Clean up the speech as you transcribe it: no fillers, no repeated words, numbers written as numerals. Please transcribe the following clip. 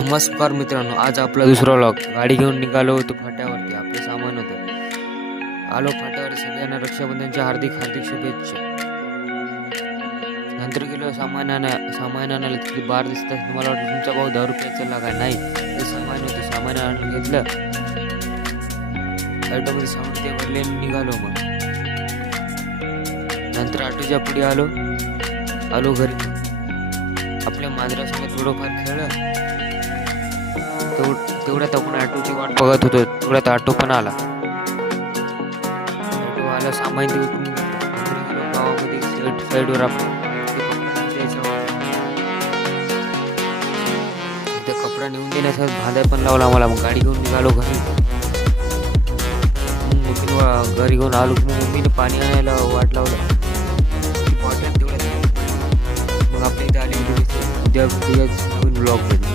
नमस्कार मित्रांनो, आज आपला दुसरा व्लॉग. गाडी घेऊन निघालो होतो फाट्यावरती. आपलं सामान होतं. आलो फाट्यावर. सगळ्यांना रक्षाबंधनच्या हार्दिक हार्दिक शुभेच्छा. नंतर गेलो सामान आणायला. तिथली बार दिसतात. तुम्हाला वाटलं तुमचा भाऊ 10 रुपये चालला काय? नाही, ते सामान होतं. सामान आणून घेतलं. ऑटोमध्ये सामान ते भरले आणि निघालो. मग नंतर ऑटोच्या पुढे आलो घरी. आपल्या मांजरासोबत थोडंफार खेळलं. तेवढ्यात आपण ऑटोची वाट बघत होतो. तेवढ्यात ऑटो पण आला. ऑटो आला, सामान ते उचलून गेलो गावामध्ये. साईडवर आपण तिथे कपडा नेऊन देण्यासाठी भांड्या पण लावला मला. मग गाडी घेऊन निघालो घरी. घरी घेऊन आलो. मग मम्मीने पाणी आणायला वाट लावलं. तेवढ्यात मग आपल्या इथे आली. उद्या नवीन ब्लॉग मध्ये.